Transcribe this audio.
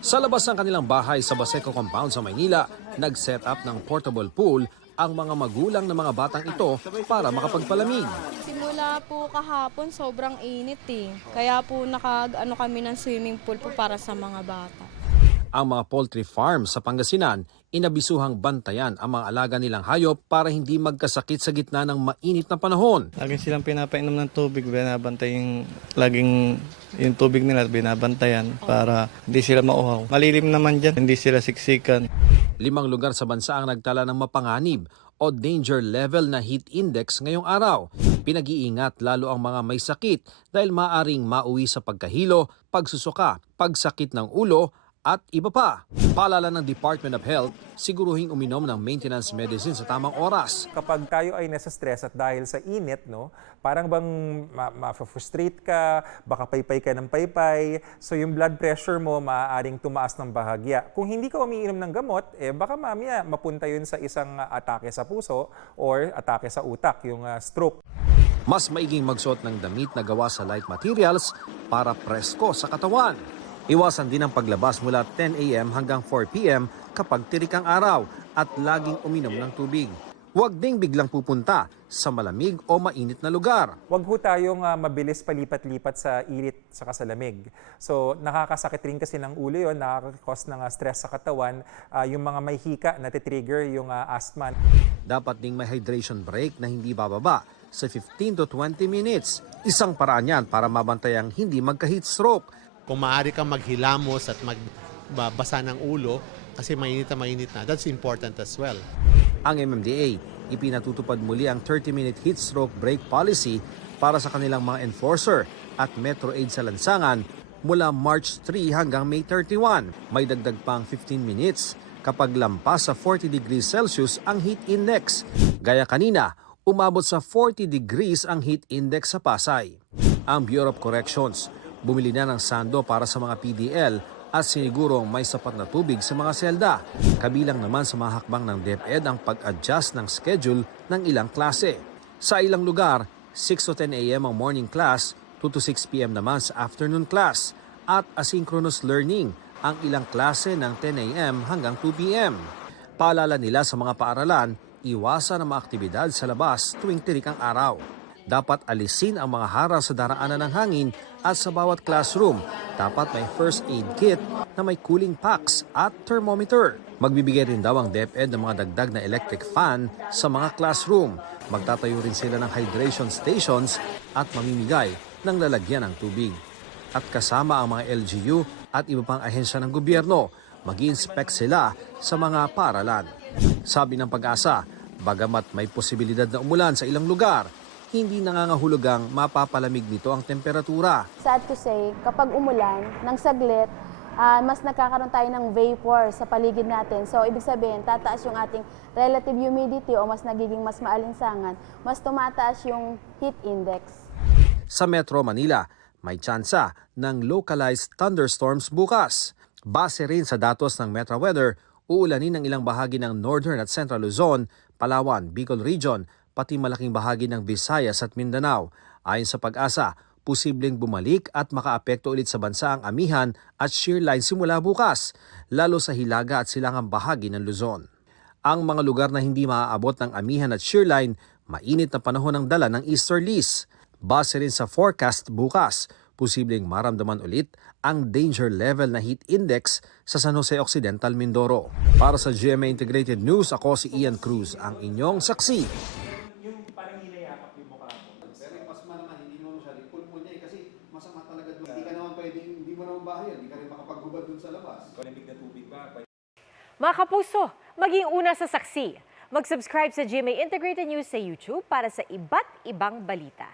Sa labas ng kanilang bahay sa Baseco Compound sa Maynila, nag-set up ng portable pool ang mga magulang ng mga batang ito para makapagpalamig. Simula po kahapon, sobrang init eh. Kaya po naka-ano kami ng swimming pool po para sa mga bata. Ang mga poultry farm sa Pangasinan, inabisuhang bantayan ang mga alaga nilang hayop para hindi magkasakit sa gitna ng mainit na panahon. Laging silang pinapainom ng tubig, binabantay laging yung tubig nila binabantayan para hindi sila mauhaw. Malilim naman dyan, hindi sila siksikan. 5 lugar sa bansa ang nagtala ng mapanganib o danger level na heat index ngayong araw. Pinag-iingat lalo ang mga may sakit dahil maaring mauwi sa pagkahilo, pagsusuka, pagsakit ng ulo at iba pa. Paalala ng Department of Health, siguruhing uminom ng maintenance medicine sa tamang oras. Kapag tayo ay nasa stress at dahil sa init, no, parang bang ma-frustrate ka, baka paypay ka ng paypay, so yung blood pressure mo maaaring tumaas ng bahagya. Kung hindi ka umiinom ng gamot, baka mamaya mapunta yun sa isang atake sa puso or atake sa utak, yung stroke. Mas maiging magsuot ng damit na gawa sa light materials para presko sa katawan. Iwasan din ang paglabas mula 10 a.m. hanggang 4 p.m. kapag tirik ang araw at laging uminom ng tubig. Huwag ding biglang pupunta sa malamig o mainit na lugar. Huwag ho tayong mabilis palipat-lipat sa init sa kasalamig. So nakakasakit rin kasi ng ulo yun, nakakakos ng stress sa katawan. Yung mga may hika, natitrigger yung asthma. Dapat ding may hydration break na hindi bababa sa 15 to 20 minutes. Isang paraan yan para mabantayang hindi magka-heat stroke. Kung maaari kang maghilamos at magbasa ng ulo kasi mainit na, that's important as well. Ang MMDA, ipinatutupad muli ang 30-minute heat stroke break policy para sa kanilang mga enforcer at Metro Aid sa lansangan mula March 3 hanggang May 31. May dagdag pang 15 minutes kapag lampas sa 40 degrees Celsius ang heat index. Gaya kanina, umabot sa 40 degrees ang heat index sa Pasay. Ang Bureau of Corrections, bumili na ng sando para sa mga PDL at sinigurong may sapat na tubig sa mga selda. Kabilang naman sa mga hakbang ng DepEd ang pag-adjust ng schedule ng ilang klase. Sa ilang lugar, 6 to 10 a.m. ang morning class, 2 to 6 p.m. naman sa afternoon class, at asynchronous learning ang ilang klase ng 10 a.m. hanggang 2 p.m. Paalala nila sa mga paaralan, iwasan ang mga aktibidad sa labas tuwing tirik ang araw. Dapat alisin ang mga harang sa daraanan ng hangin at sa bawat classroom, dapat may first aid kit na may cooling packs at thermometer. Magbibigay rin daw ang DepEd ng mga dagdag na electric fan sa mga classroom. Magtatayo rin sila ng hydration stations at mamimigay ng lalagyan ng tubig. At kasama ang mga LGU at iba pang ahensya ng gobyerno, mag-i-inspect sila sa mga paaralan. Sabi ng Pag-asa, bagamat may posibilidad na umulan sa ilang lugar, hindi nangangahulugang mapapalamig nito ang temperatura. Sad to say, kapag umulan, ng saglit, mas nagkakaroon tayo ng vapor sa paligid natin. So, ibig sabihin, tataas yung ating relative humidity o mas nagiging mas maalinsangan, mas tumataas yung heat index. Sa Metro Manila, may tsansa ng localized thunderstorms bukas. Base rin sa datos ng Metro Weather, uulanin ng ilang bahagi ng Northern at Central Luzon, Palawan, Bicol Region, pati malaking bahagi ng Visayas at Mindanao. Ayon sa Pag-asa, posibleng bumalik at makaapekto ulit sa bansa ang amihan at shear line simula bukas, lalo sa hilaga at silangang bahagi ng Luzon. Ang mga lugar na hindi maaabot ng amihan at shear line, mainit na panahon ang dala ng easterlies. Base rin sa forecast bukas, posibleng maramdaman ulit ang danger level na heat index sa San Jose Occidental, Mindoro. Para sa GMA Integrated News, ako si Ian Cruz, ang inyong saksi. Mga kapuso, maging una sa saksi. Mag-subscribe sa GMA Integrated News sa YouTube para sa iba't ibang balita.